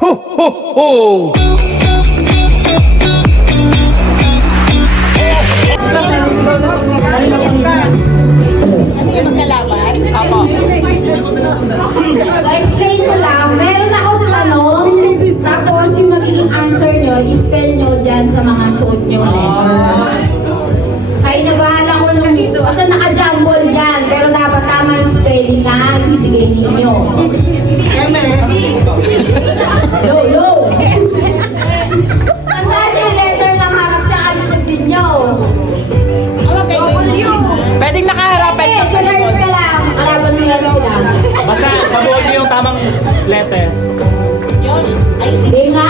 Ho, ho, ho! Magkalaban? Apo. Explain ko lang, meron akong tanong, tapos yung magiging answer nyo, i-spell nyo dyan sa mga suot nyo. Kayo na bahala ko lang dito. Basta naka-jumble yan, pero dapat tama yung spelling na ibibigay ninyo. Low. Tandaan yung letter na harap sa kalitag din nyo. Pwedeng nakaharapan Eh, sa learn ka lang. Kalaban mo yan sila. Basta, pabuod niyo yung tamang letter. Game na?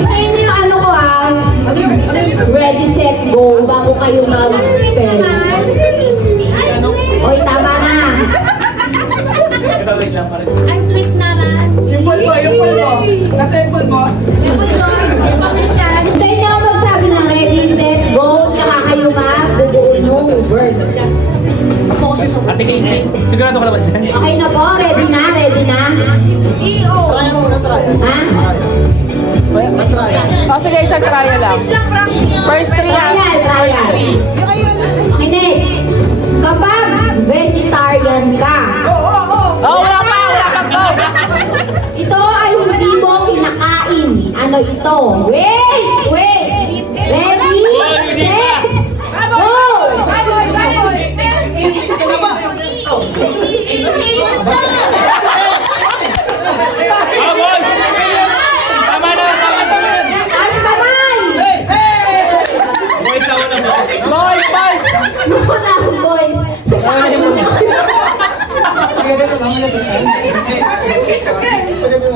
Itayin niyo yung ano ko ready, set, go bago kayo mag-spell. Oy, tama na. Ito, wait lang pa rin. Ang sweet naman. Yung pulpo. Nasa yung pulpo. Hintayin niyo ako magsabi ng ready, set, go, tsaka kayo mag-bubuo yung word. Ate Casey, sigurado ka naman dyan. Okay na po? Ready na? Ready na? Ha? O sige, isang trial lang. First three yan. First three. Hindi. Kapag vegetarian ka, Oh, wala pang go. ito ay hindi mo kinakain. Ano ito? Wait! Ready? Set! Go! Ah, boys! Tama na! Taas kamay! Boys, ako na mo. Boys. Wala akong boys. Ano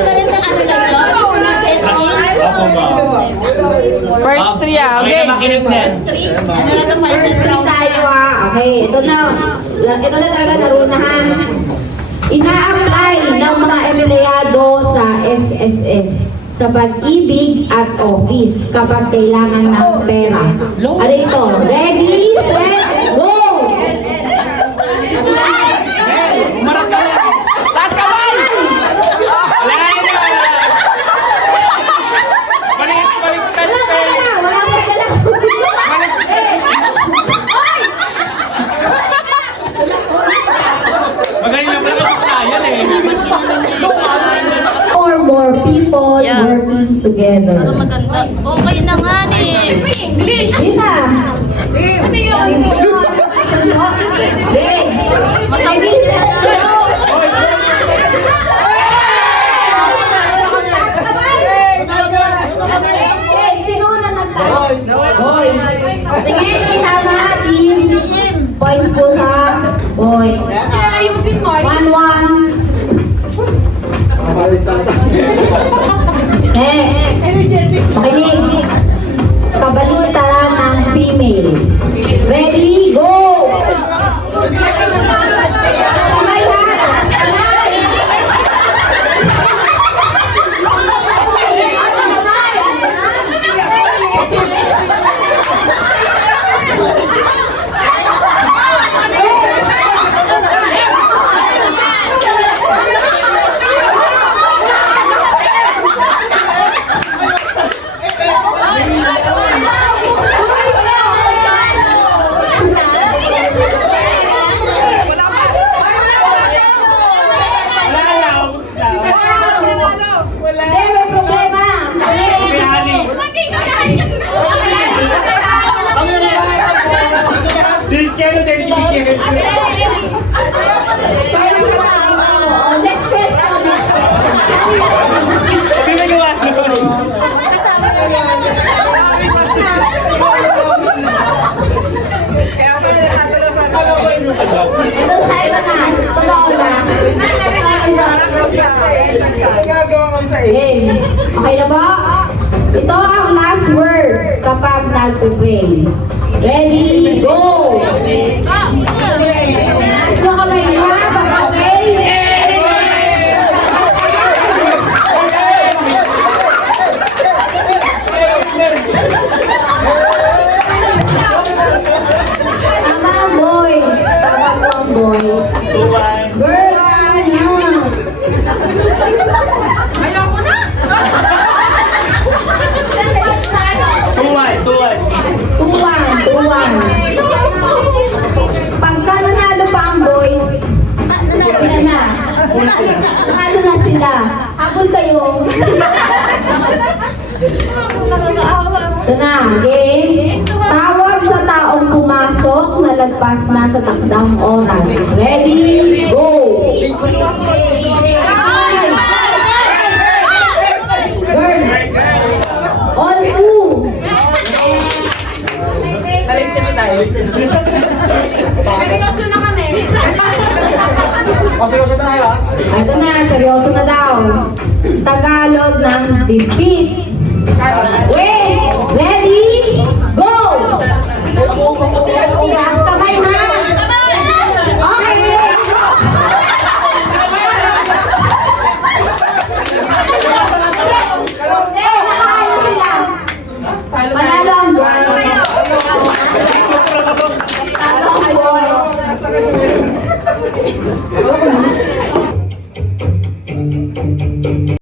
ba rin ang ano na yun? Testing? Ako ba? First three Okay okay. na makinig na. Ano na ito? Final round Tayo Okay, ito na. Ito na talaga narunahan. Ina-apply ng mga empleyado sa SSS sa pag-ibig at office kapag kailangan ng pera. Ano ito? Ready, set, go! Taas kamay. Wala na! Balik! Wala ka lang! Magaling na pala kasi tayo eh. Or more people working together. maganda. Okay na nga ni. English. Dita! Ano yun? Masakit na Sino na nagsabi? Boy. Tingin, tama, team. Point po sa boy. ayusin mo. 1-1. Makinig. Kabaliktaran ng female. Ready, go! Kamay ha! Hindi, may problema. Next question. Ito tayo na. Totoo na. Game. Okay na ba? Ito ang last word kapag nag-pray. Ready, go! Ito kamay niya, pag-okay? Tama, boy. Tama po ang boy. Girl, yan. Ano na sila? Habol kayo. Ito na, game. Tawag sa taong pumasok na lagpas na sa takdang oras. Ready, go! Girl! All two! Naligtas tayo. Seryoso tayo ha? Ito na, seryoso na daw. Tagalog ng defeat. Wait! Ready? Go!